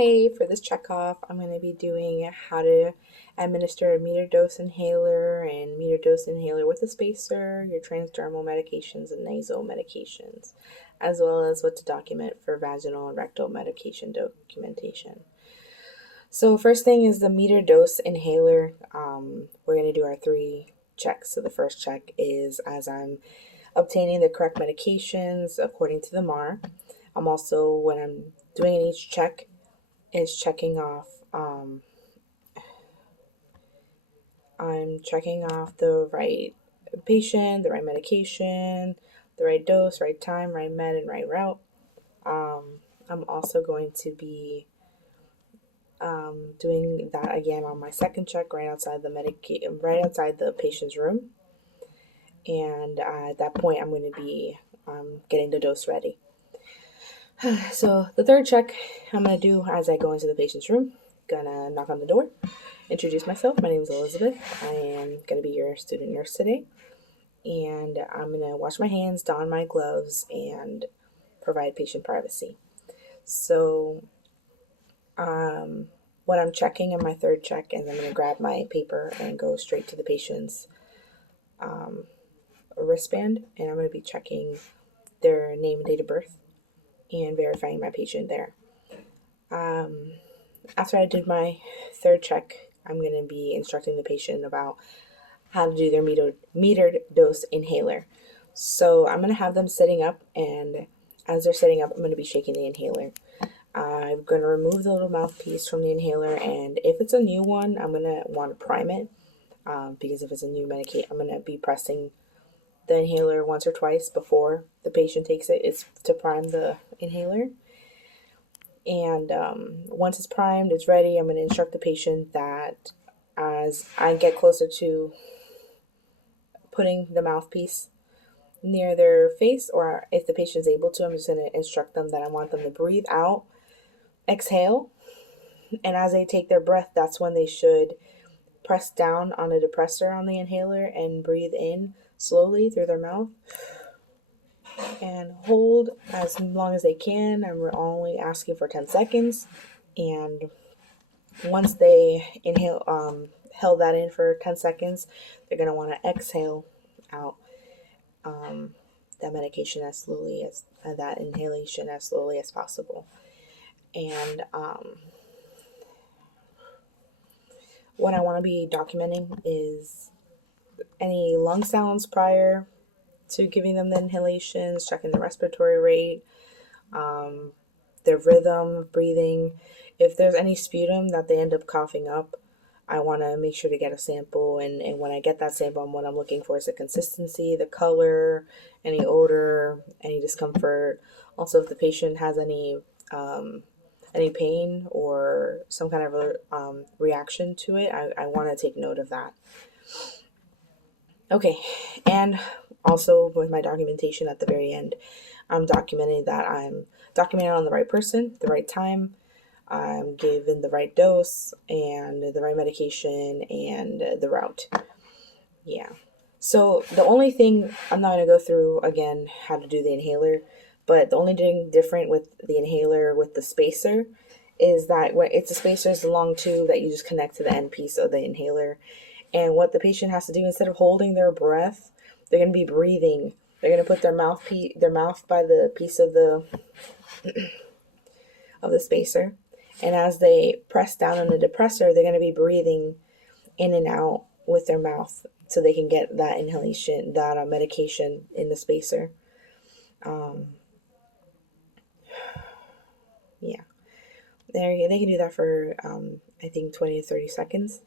Hey, for this checkoff, I'm going to be doing how to administer a meter dose inhaler and meter dose inhaler with a spacer, your transdermal medications and nasal medications, as well as what to document for vaginal and rectal medication documentation. So, first thing is the meter dose inhaler. We're going to do our three checks. So, the first check is as I'm obtaining the correct medications according to the MAR. I'm also, when I'm doing each check, is checking off I'm checking off the right patient, the right medication, the right dose, right time, right med, and right route. I'm also going to be doing that again on my second check right outside right outside the patient's room. And at that point, I'm going to be getting the dose ready. So the third check I'm going to do as I go into the patient's room, gonna knock on the door, introduce myself. My name is Elizabeth. I am gonna be your student nurse today, and I'm gonna wash my hands, don my gloves, and provide patient privacy. So, what I'm checking in my third check is I'm gonna grab my paper and go straight to the patient's wristband, and I'm gonna be checking their name and date of birth and verifying my patient there. After I did my third check, I'm going to be instructing the patient about how to do their metered dose inhaler. So I'm going to have them sitting up, and as they're sitting up, I'm going to be shaking the inhaler. I'm going to remove the little mouthpiece from the inhaler, and if it's a new one, I'm going to want to prime it because if it's a new Medicaid, I'm going to be pressing the inhaler once or twice before the patient takes it. It's to prime the inhaler. And once it's primed, it's ready, I'm going to instruct the patient that as I get closer to putting the mouthpiece near their face, or if the patient is able to, I'm just going to instruct them that I want them to breathe out, exhale, and as they take their breath, that's when they should press down on a depressor on the inhaler and breathe in slowly through their mouth and hold as long as they can. And we're only asking for 10 seconds. And once they held that in for 10 seconds, they're going to want to exhale out that medication as slowly as that inhalation as slowly as possible. And what I want to be documenting is any lung sounds prior to giving them the inhalations, checking the respiratory rate, their rhythm of breathing. If there's any sputum that they end up coughing up, I want to make sure to get a sample. And when I get that sample, what I'm looking for is the consistency, the color, any odor, any discomfort. Also, if the patient has any pain or some kind of reaction to it, I want to take note of that. Okay, and also with my documentation at the very end, I'm documenting that I'm documenting on the right person, the right time, I'm given the right dose and the right medication and the route. Yeah. So the only thing I'm not going to go through again how to do the inhaler, but the only thing different with the inhaler with the spacer is that when it's a spacer, it's a long tube that you just connect to the end piece of the inhaler. And what the patient has to do, instead of holding their breath, they're going to be breathing. They're going to put their mouth by the piece of the spacer, and as they press down on the depressor, they're going to be breathing in and out with their mouth so they can get that inhalation, that medication in the spacer. Yeah, they can do that for I think 20 to 30 seconds.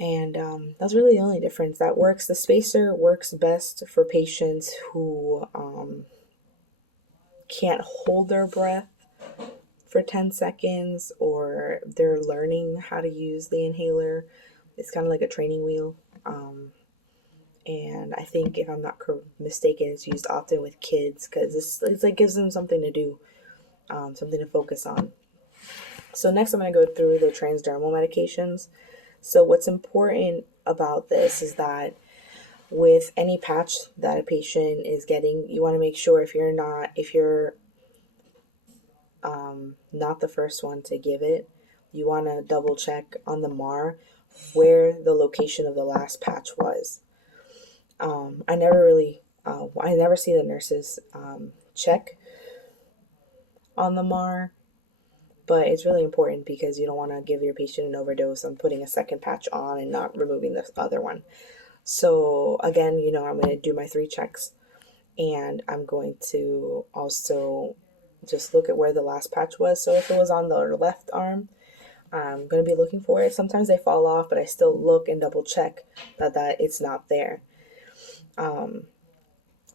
And that's really the only difference that works. The spacer works best for patients who can't hold their breath for 10 seconds, or they're learning how to use the inhaler. It's kind of like a training wheel. And I think, if I'm not mistaken, it's used often with kids because it's like gives them something to do, something to focus on. So next I'm going to go through the transdermal medications. So what's important about this is that with any patch that a patient is getting, you want to make sure if you're not the first one to give it. You want to double check on the MAR where the location of the last patch was. I never see the nurses check on the MAR, but it's really important because you don't want to give your patient an overdose on putting a second patch on and not removing the other one. So again, I'm going to do my 3 checks, and I'm going to also just look at where the last patch was. So if it was on the left arm, I'm going to be looking for it. Sometimes they fall off, but I still look and double check that it's not there.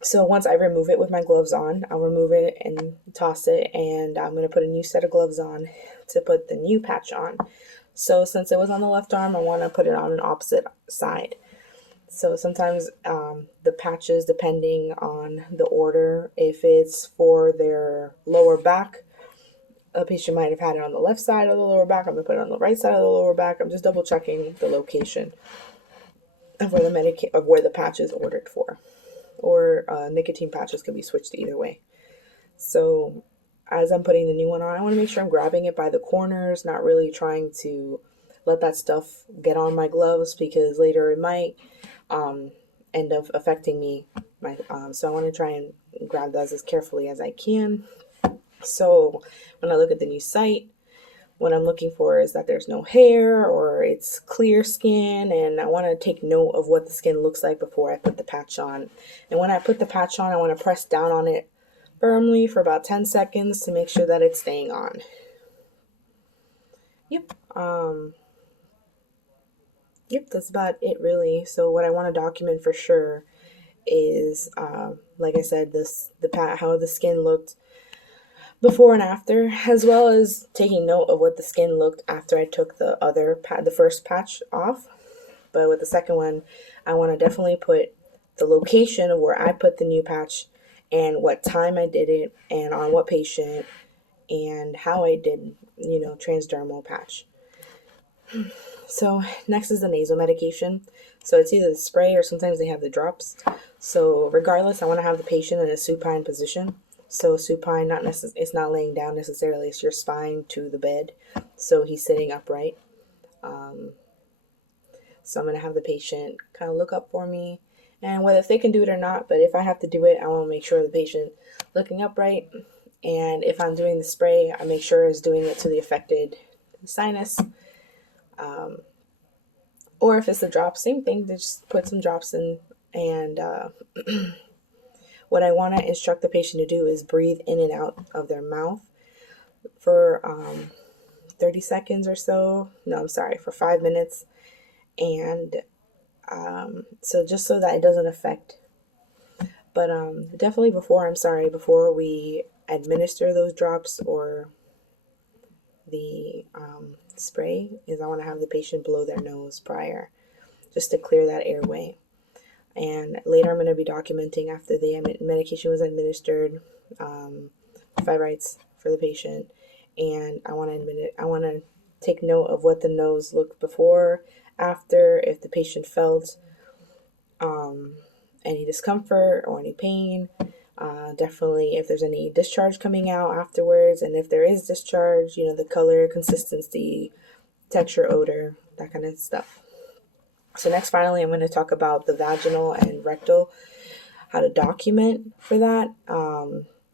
So once I remove it with my gloves on, I'll remove it and toss it, and I'm going to put a new set of gloves on to put the new patch on. So since it was on the left arm, I want to put it on an opposite side. So sometimes the patches, depending on the order, if it's for their lower back, a patient might have had it on the left side of the lower back. I'm going to put it on the right side of the lower back. I'm just double checking the location of where the patch is ordered for. Or nicotine patches can be switched either way. So as I'm putting the new one on, I want to make sure I'm grabbing it by the corners, not really trying to let that stuff get on my gloves, because later it might end up affecting me. So I want to try and grab those as carefully as I can. So when I look at the new site, what I'm looking for is that there's no hair or it's clear skin, and I want to take note of what the skin looks like before I put the patch on. And when I put the patch on, I want to press down on it firmly for about 10 seconds to make sure that it's staying on. Yep, that's about it really. So what I want to document for sure is, like I said, how the skin looked before and after, as well as taking note of what the skin looked after I took the first patch off. But with the second one, I want to definitely put the location of where I put the new patch and what time I did it and on what patient and how I did, transdermal patch. So next is the nasal medication. So it's either the spray or sometimes they have the drops. So regardless, I want to have the patient in a supine position. So supine, it's not laying down necessarily, it's your spine to the bed. So he's sitting upright. So I'm going to have the patient kind of look up for me, and whether if they can do it or not, but if I have to do it, I want to make sure the patient looking upright. And if I'm doing the spray, I make sure it's doing it to the affected sinus. Or if it's the drops, same thing, just put some drops in. And what I want to instruct the patient to do is breathe in and out of their mouth for 30 seconds or so. No, I'm sorry, for 5 minutes. And so just so that it doesn't affect. But definitely before we administer those drops or the spray, is I want to have the patient blow their nose prior, just to clear that airway. And later I'm going to be documenting after the medication was administered, if I writes for the patient, and I want to take note of what the nose looked before, after, if the patient felt any discomfort or any pain, definitely if there's any discharge coming out afterwards, and if there is discharge, the color, consistency, texture, odor, that kind of stuff. So next, finally, I'm going to talk about the vaginal and rectal, how to document for that.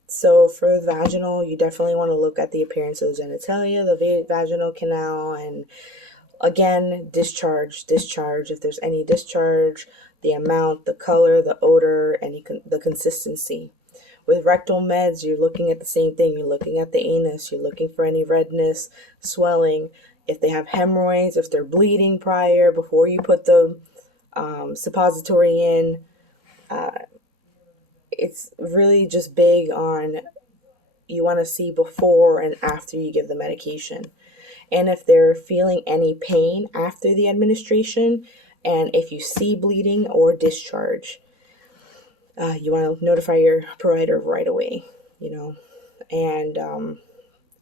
So for the vaginal, you definitely want to look at the appearance of the genitalia, the vaginal canal, and again, discharge. If there's any discharge, the amount, the color, the odor, the consistency. With rectal meds, you're looking at the same thing. You're looking at the anus. You're looking for any redness, swelling. If they have hemorrhoids, if they're bleeding prior, before you put the suppository in. It's really just big on, you want to see before and after you give the medication. And if they're feeling any pain after the administration, and if you see bleeding or discharge, you want to notify your provider right away, and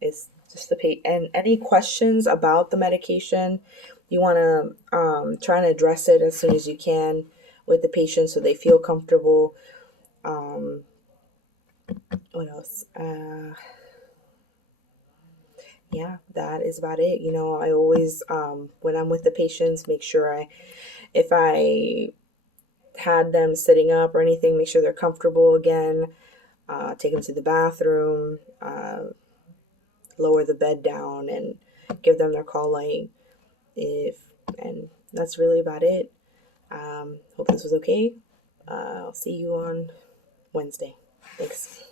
it's just and any questions about the medication, you want to try and address it as soon as you can with the patient so they feel comfortable. What else? yeah, that is about it. I always, when I'm with the patients, make sure if I had them sitting up or anything, make sure they're comfortable again. Take them to the bathroom, lower the bed down, and give them their call light. And that's really about it. Hope this was okay. I'll see you on Wednesday. Thanks.